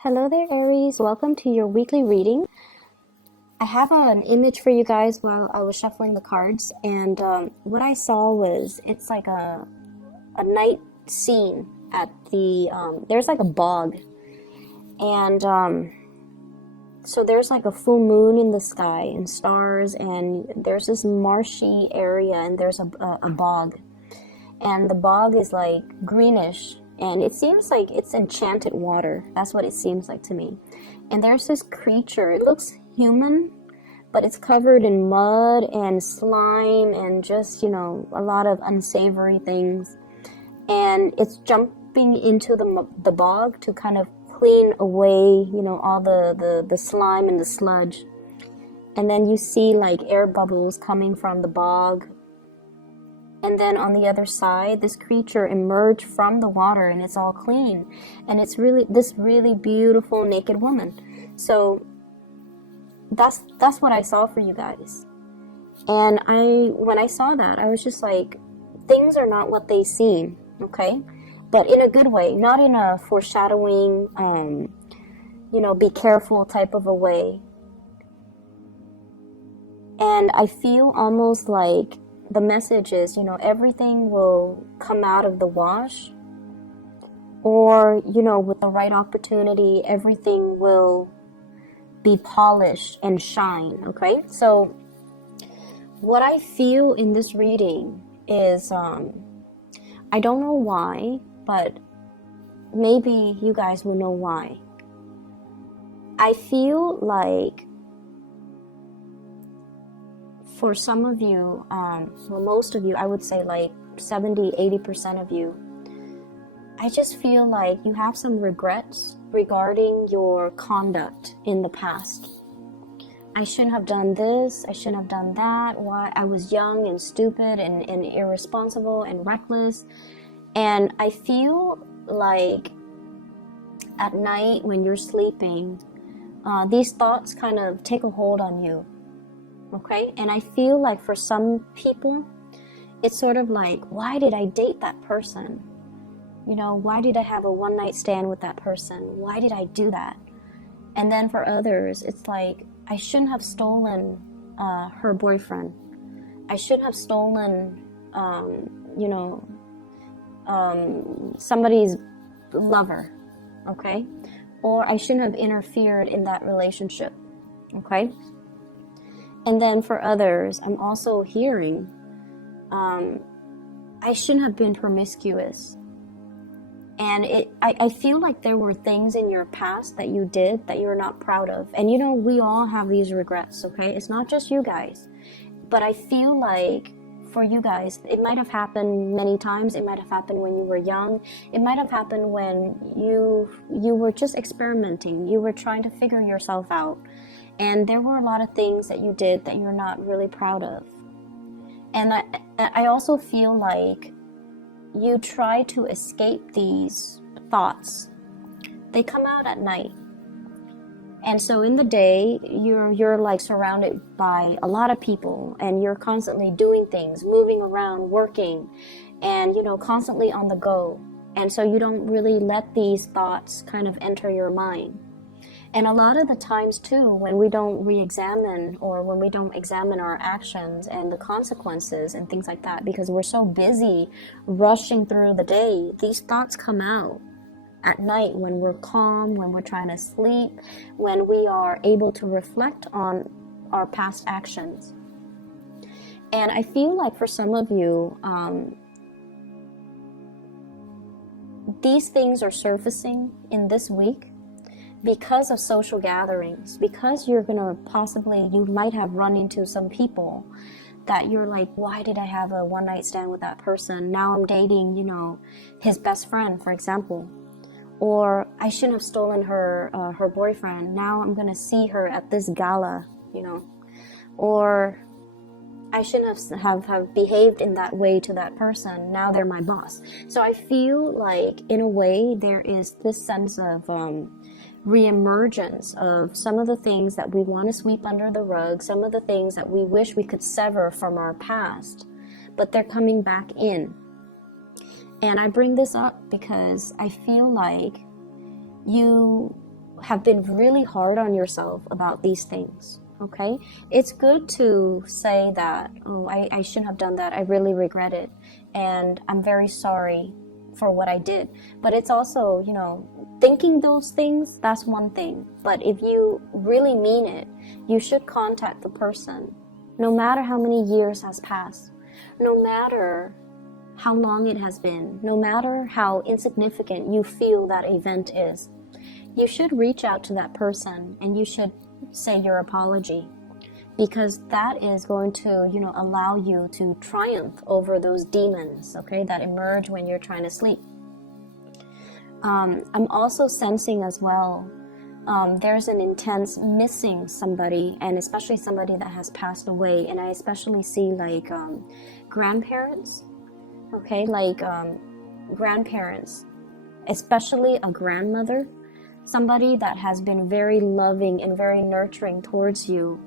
Hello there, Aries. Welcome to your weekly reading. I have an image for you guys while I was shuffling the cards, and what I saw was it's like a night scene at the there's like a bog, and so there's like a full moon in the sky and stars, and there's this marshy area, and there's a bog, and the bog is like greenish, and it seems like it's enchanted water. That's what it seems like to me. And there's this creature. It looks human, but it's covered in mud and slime and just, a lot of unsavory things. And it's jumping into the bog to kind of clean away, all the slime and the sludge. And then you see like air bubbles coming from the bog. And then on the other side, this creature emerged from the water, and it's all clean. And it's this really beautiful naked woman. So that's what I saw for you guys. And when I saw that, I was just like, things are not what they seem, okay? But in a good way, not in a foreshadowing, be careful type of a way. And I feel almost like the message is, everything will come out of the wash, or, with the right opportunity, everything will be polished and shine, okay? So what I feel in this reading is, I don't know why, but maybe you guys will know why. I feel like for some of you, well, most of you, I would say like 70-80% of you, I just feel like you have some regrets regarding your conduct in the past. I shouldn't have done this, I shouldn't have done that, why I was young and stupid and irresponsible and reckless. And I feel like at night when you're sleeping, these thoughts kind of take a hold on you. Okay, and I feel like for some people, it's sort of like, why did I date that person? Why did I have a one-night stand with that person? Why did I do that? And then for others, it's like, I shouldn't have stolen her boyfriend. I shouldn't have stolen, somebody's lover, okay? Or I shouldn't have interfered in that relationship, okay? And then for others, I'm also hearing, I shouldn't have been promiscuous. And I feel like there were things in your past that you did that you're not proud of. And we all have these regrets, okay? It's not just you guys. But I feel like for you guys, it might have happened many times. It might have happened when you were young. It might have happened when you were just experimenting. You were trying to figure yourself out. And there were a lot of things that you did that you're not really proud of. And I also feel like you try to escape these thoughts. They come out at night. And so in the day, you're like surrounded by a lot of people, and you're constantly doing things, moving around, working, and, constantly on the go. And so you don't really let these thoughts kind of enter your mind. And a lot of the times too, when we don't re-examine, or when we don't examine our actions and the consequences and things like that, because we're so busy rushing through the day, these thoughts come out at night when we're calm, when we're trying to sleep, when we are able to reflect on our past actions. And I feel like for some of you, these things are surfacing in this week because of social gatherings, because you're going to you might have run into some people that you're like, why did I have a one-night stand with that person? Now I'm dating, his best friend, for example. Or I shouldn't have stolen her boyfriend. Now I'm going to see her at this gala, Or I shouldn't have behaved in that way to that person. Now they're my boss. So I feel like, in a way, there is this sense of reemergence of some of the things that we want to sweep under the rug, some of the things that we wish we could sever from our past, but they're coming back in. And I bring this up because I feel like you have been really hard on yourself about these things. Okay, it's good to say that, oh, I shouldn't have done that, I really regret it, and I'm very sorry for what I did. But it's also, you know, thinking those things, that's one thing. But if you really mean it, you should contact the person, no matter how many years has passed, no matter how long it has been, no matter how insignificant you feel that event is. You should reach out to that person and you should say your apology, because that is going to, you know, allow you to triumph over those demons, okay, that emerge when you're trying to sleep. I'm also sensing as well, there's an intense missing somebody, and especially somebody that has passed away. And I especially see like grandparents, okay, like grandparents, especially a grandmother, somebody that has been very loving and very nurturing towards you,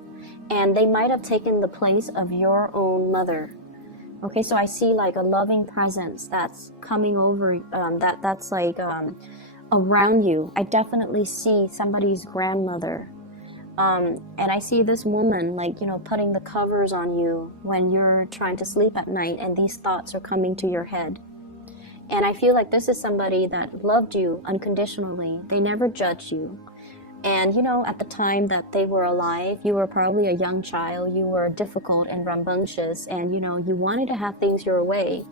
and they might have taken the place of your own mother. Okay, so I see like a loving presence that's coming over, that's like around you. I definitely see somebody's grandmother. And I see this woman, like, you know, putting the covers on you when you're trying to sleep at night and these thoughts are coming to your head. And I feel like this is somebody that loved you unconditionally. They never judged you. And, you know, at the time that they were alive, you were probably a young child. You were difficult and rambunctious, and, you know, you wanted to have things your way.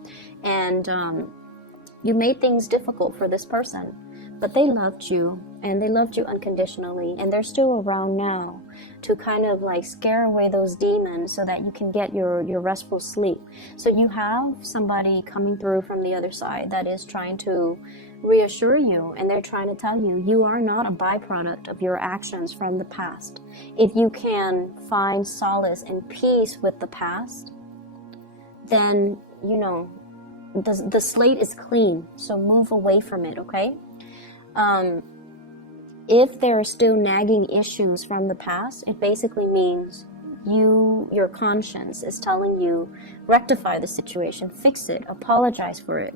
And you made things difficult for this person. But they loved you, and they loved you unconditionally. And they're still around now to kind of like scare away those demons so that you can get your restful sleep. So you have somebody coming through from the other side that is trying to reassure you, and they're trying to tell you you are not a byproduct of your actions from the past. If you can find solace and peace with the past, then, you know, the slate is clean, so move away from it, okay? If there are still nagging issues from the past, it basically means your conscience is telling you, rectify the situation, fix it, apologize for it,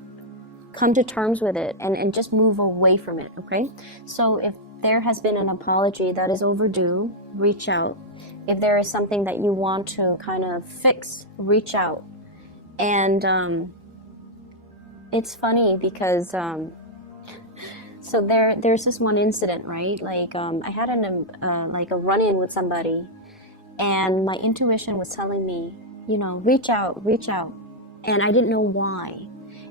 come to terms with it, and just move away from it, okay? So if there has been an apology that is overdue, reach out. If there is something that you want to kind of fix, reach out. And it's funny because so there's this one incident, right? Like I had a run-in with somebody, and my intuition was telling me, you know, reach out, and I didn't know why.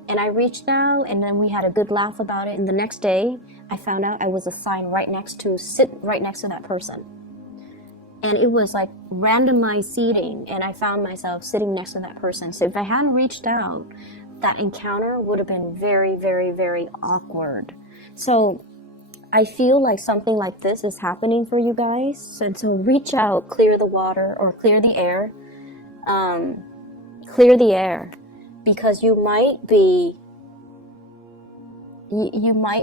And I reached out, and then we had a good laugh about it. And the next day, I found out I was assigned sit right next to that person. And it was like randomized seating, and I found myself sitting next to that person. So if I hadn't reached out, that encounter would have been very, very, very awkward. So I feel like something like this is happening for you guys. And so reach out, clear the water or clear the air. Clear the air, because you might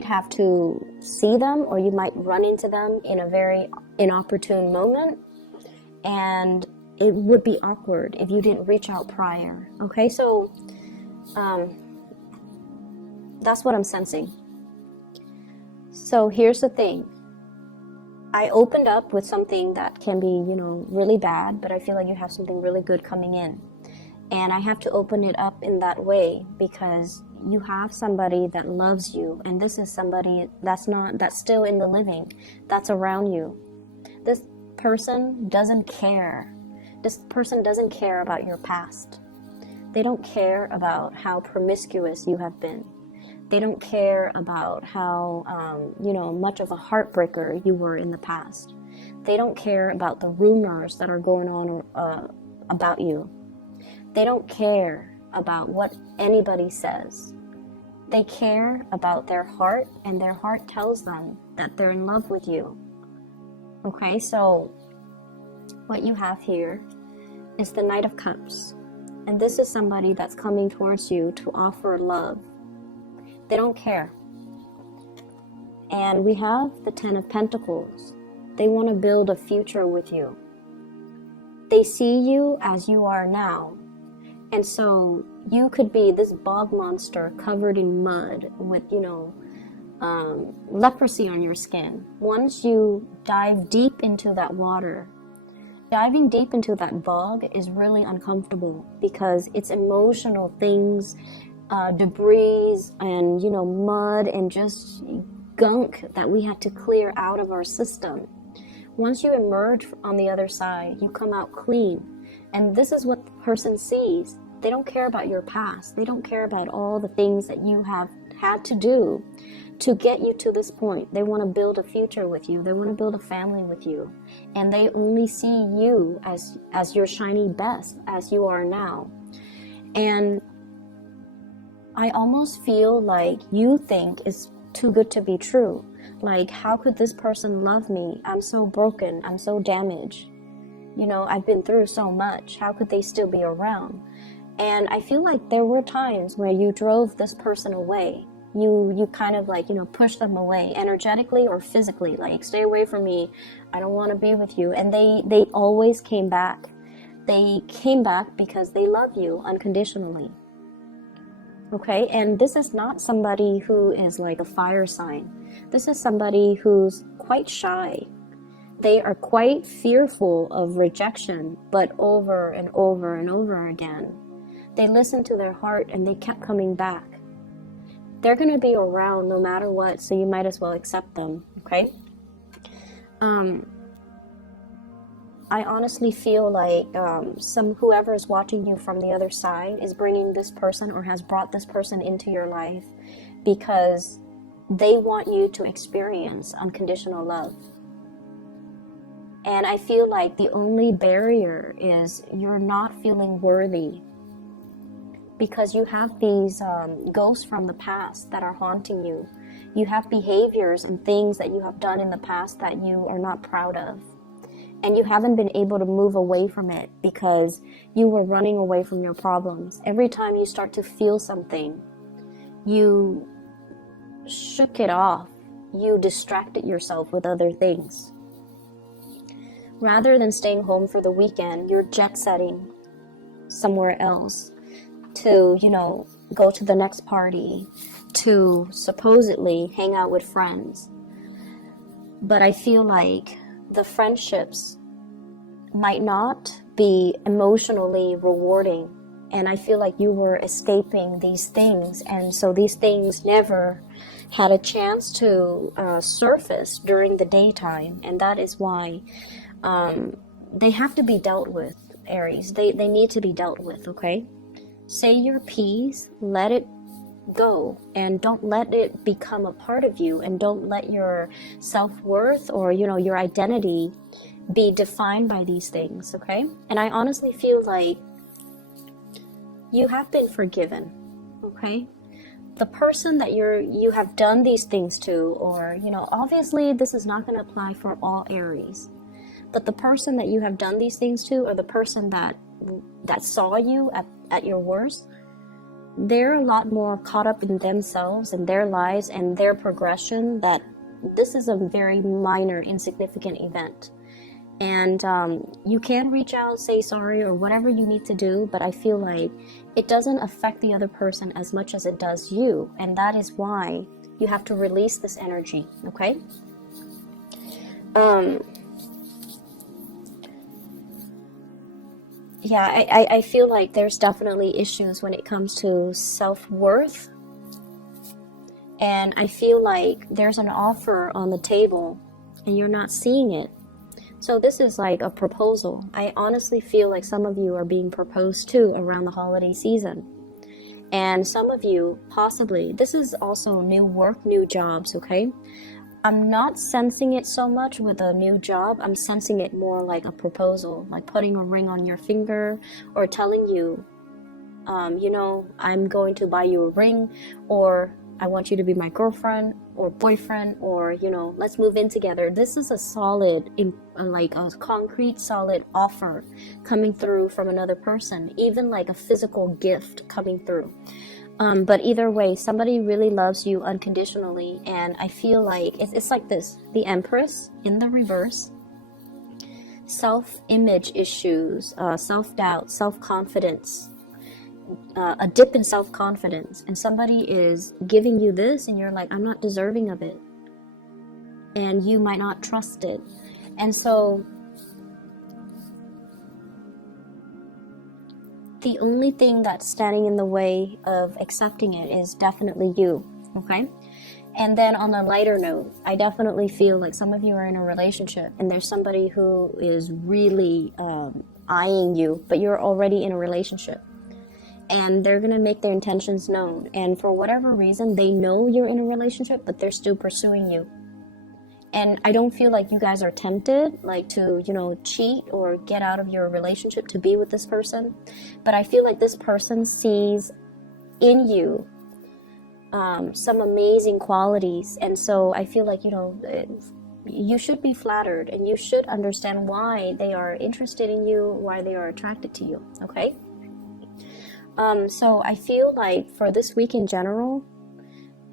have to see them, or you might run into them in a very inopportune moment. And it would be awkward if you didn't reach out prior. Okay, so that's what I'm sensing. So here's the thing. I opened up with something that can be, you know, really bad, but I feel like you have something really good coming in. And I have to open it up in that way because you have somebody that loves you, and this is somebody that's still in the living, that's around you. This person doesn't care. This person doesn't care about your past. They don't care about how promiscuous you have been. They don't care about how, much of a heartbreaker you were in the past. They don't care about the rumors that are going on about you. They don't care about what anybody says. They care about their heart, and their heart tells them that they're in love with you. Okay, so what you have here is the Knight of Cups. And this is somebody that's coming towards you to offer love. They don't care. And we have the Ten of Pentacles. They want to build a future with you. They see you as you are now. And so you could be this bog monster covered in mud with, leprosy on your skin. Once you dive deep into that water, diving deep into that bog is really uncomfortable because it's emotional things, debris and, you know, mud and just gunk that we have to clear out of our system. Once you emerge on the other side, you come out clean. And this is what the person sees. They don't care about your past. They don't care about all the things that you have had to do to get you to this point. They want to build a future with you. They want to build a family with you. And they only see you as your shiny best, as you are now. And I almost feel like you think it's too good to be true. Like, how could this person love me? I'm so broken. I'm so damaged. You know, I've been through so much. How could they still be around? And I feel like there were times where you drove this person away. You kind of like, you know, push them away energetically or physically, like, stay away from me, I don't want to be with you. And they always came back. They came back because they love you unconditionally. Okay, and this is not somebody who is like a fire sign. This is somebody who's quite shy. They are quite fearful of rejection, but over and over and over again. They listened to their heart and they kept coming back. They're going to be around no matter what, so you might as well accept them, okay? I honestly feel like whoever is watching you from the other side is bringing this person or has brought this person into your life because they want you to experience unconditional love. And I feel like the only barrier is you're not feeling worthy because you have these ghosts from the past that are haunting you. You have behaviors and things that you have done in the past that you are not proud of. And you haven't been able to move away from it because you were running away from your problems. Every time you start to feel something, you shook it off. You distracted yourself with other things. Rather than staying home for the weekend, you're jet setting somewhere else to, you know, go to the next party, to supposedly hang out with friends. But I feel like the friendships might not be emotionally rewarding. And I feel like you were escaping these things. And so these things never had a chance to surface during the daytime. And that is why they have to be dealt with, Aries. They need to be dealt with, okay? Say your piece, let it go, and don't let it become a part of you, and don't let your self-worth or, you know, your identity be defined by these things, okay? And I honestly feel like you have been forgiven, okay? The person that you have done these things to, or, you know, obviously this is not going to apply for all Aries, but the person that you have done these things to, or the person that saw you at your worst, they're a lot more caught up in themselves and their lives and their progression that this is a very minor, insignificant event. And you can reach out, say sorry, or whatever you need to do, but I feel like it doesn't affect the other person as much as it does you. And that is why you have to release this energy, okay? Yeah, I feel like there's definitely issues when it comes to self-worth. And I feel like there's an offer on the table and you're not seeing it. So this is like a proposal. I honestly feel like some of you are being proposed to around the holiday season. And some of you, possibly, this is also new work, new jobs, okay? I'm not sensing it so much with a new job. I'm sensing it more like a proposal, like putting a ring on your finger or telling you, you know, I'm going to buy you a ring, or I want you to be my girlfriend or boyfriend, or, you know, let's move in together. This is a solid, like a concrete, solid offer coming through from another person, even like a physical gift coming through. But either way, somebody really loves you unconditionally, and I feel like it's like this. The Empress in the reverse. Self-image issues, self-doubt, self-confidence. a dip in self-confidence, and somebody is giving you this and you're like, I'm not deserving of it, and you might not trust it. And so the only thing that's standing in the way of accepting it is definitely you, okay? And then on a lighter note, I definitely feel like some of you are in a relationship and there's somebody who is really eyeing you, but you're already in a relationship. And they're going to make their intentions known. And for whatever reason, they know you're in a relationship, but they're still pursuing you. And I don't feel like you guys are tempted, like to, cheat or get out of your relationship to be with this person. But I feel like this person sees in you some amazing qualities. And so I feel like, you should be flattered and you should understand why they are interested in you, why they are attracted to you, okay? So I feel like for this week in general,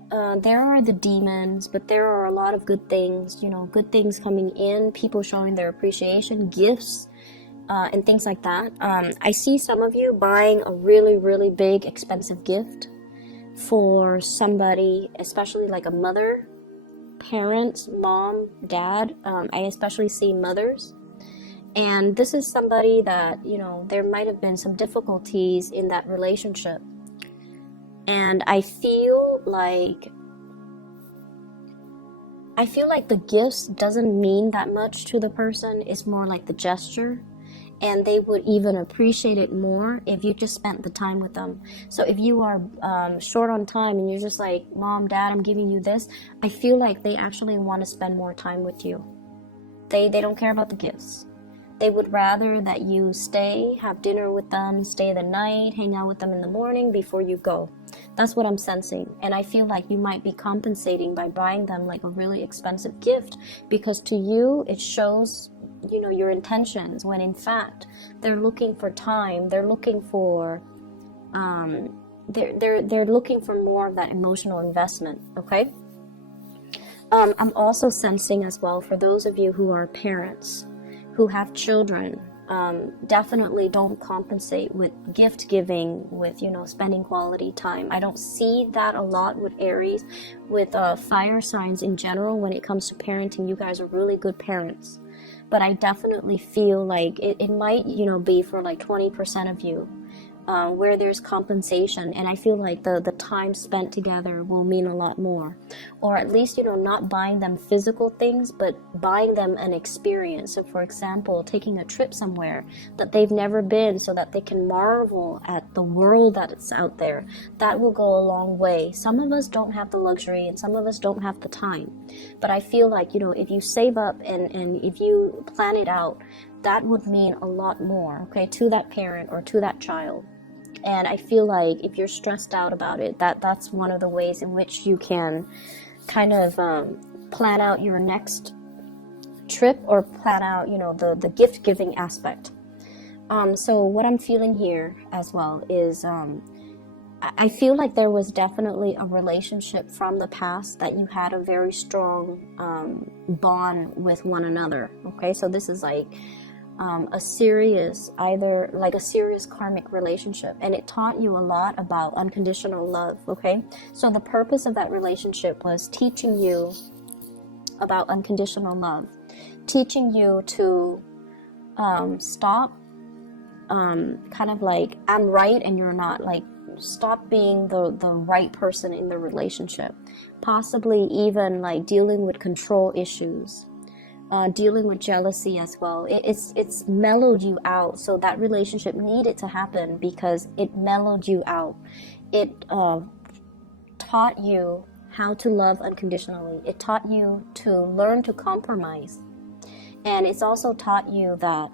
there are the demons, but there are a lot of good things, good things coming in, people showing their appreciation, gifts, and things like that. I see some of you buying a really, really big, expensive gift for somebody, especially like a mother, parents, mom, dad. I especially see mothers. And this is somebody that, there might have been some difficulties in that relationship. And I feel like the gifts doesn't mean that much to the person. It's more like the gesture. And they would even appreciate it more if you just spent the time with them. So if you are short on time and you're just like, Mom, Dad, I'm giving you this, I feel like they actually want to spend more time with you. They don't care about the gifts. They would rather that you stay, have dinner with them, stay the night, hang out with them in the morning before you go. That's what I'm sensing. And I feel like you might be compensating by buying them like a really expensive gift, because to you it shows, your intentions, when in fact they're looking for time. They're looking for they're looking for more of that emotional investment, okay? I'm also sensing as well, for those of you who are parents, who have children, definitely don't compensate with gift giving, with, spending quality time. I don't see that a lot with Aries. With fire signs in general, when it comes to parenting, you guys are really good parents. But I definitely feel like it might, be for like 20% of you, where there's compensation. And I feel like the time spent together will mean a lot more. Or at least, not buying them physical things, but buying them an experience. So for example, taking a trip somewhere that they've never been, so that they can marvel at the world that is out there. That will go a long way. Some of us don't have the luxury and some of us don't have the time. But I feel like, if you save up and if you plan it out, that would mean a lot more, okay, to that parent or to that child. And I feel like if you're stressed out about it, that's one of the ways in which you can kind of plan out your next trip, or plan out, the gift giving aspect. So what I'm feeling here as well is I feel like there was definitely a relationship from the past that you had a very strong bond with one another. Okay, so this is like a serious karmic relationship, and it taught you a lot about unconditional love. Okay, so the purpose of that relationship was teaching you about unconditional love, teaching you to stop kind of like, I'm right and you're not, like stop being the right person in the relationship, possibly even like dealing with control issues, dealing with jealousy as well. It's mellowed you out. So that relationship needed to happen because it mellowed you out. It taught you how to love unconditionally. It taught you to learn to compromise. And it's also taught you that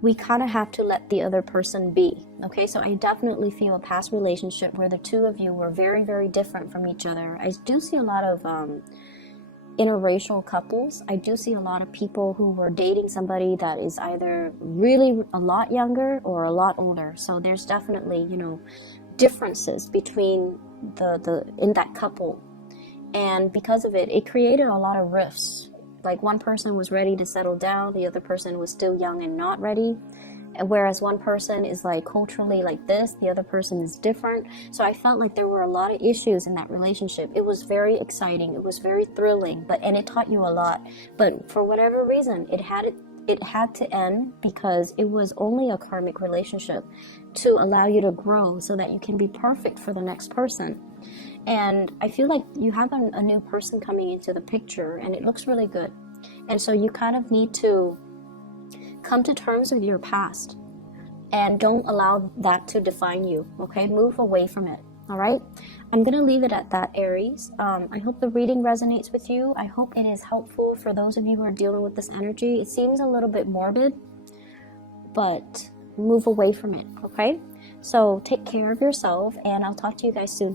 we kind of have to let the other person be. Okay, so I definitely feel a past relationship where the two of you were very, very different from each other. I do see a lot of interracial couples. I do see a lot of people who were dating somebody that is either really a lot younger or a lot older. So there's definitely, differences between the in that couple. And because of it, it created a lot of rifts. Like one person was ready to settle down, the other person was still young and not ready. whereas one person is like culturally like this, the other person is different. So I felt like there were a lot of issues in that relationship. It was very exciting, it was very thrilling, and it taught you a lot, but for whatever reason it had to end, because it was only a karmic relationship to allow you to grow so that you can be perfect for the next person. And I feel like you have a new person coming into the picture, and it looks really good. And so you kind of need to come to terms with your past and don't allow that to define you, okay? Move away from it, all right? I'm going to leave it at that, Aries. I hope the reading resonates with you. I hope it is helpful for those of you who are dealing with this energy. It seems a little bit morbid, but move away from it, okay? So take care of yourself, and I'll talk to you guys soon.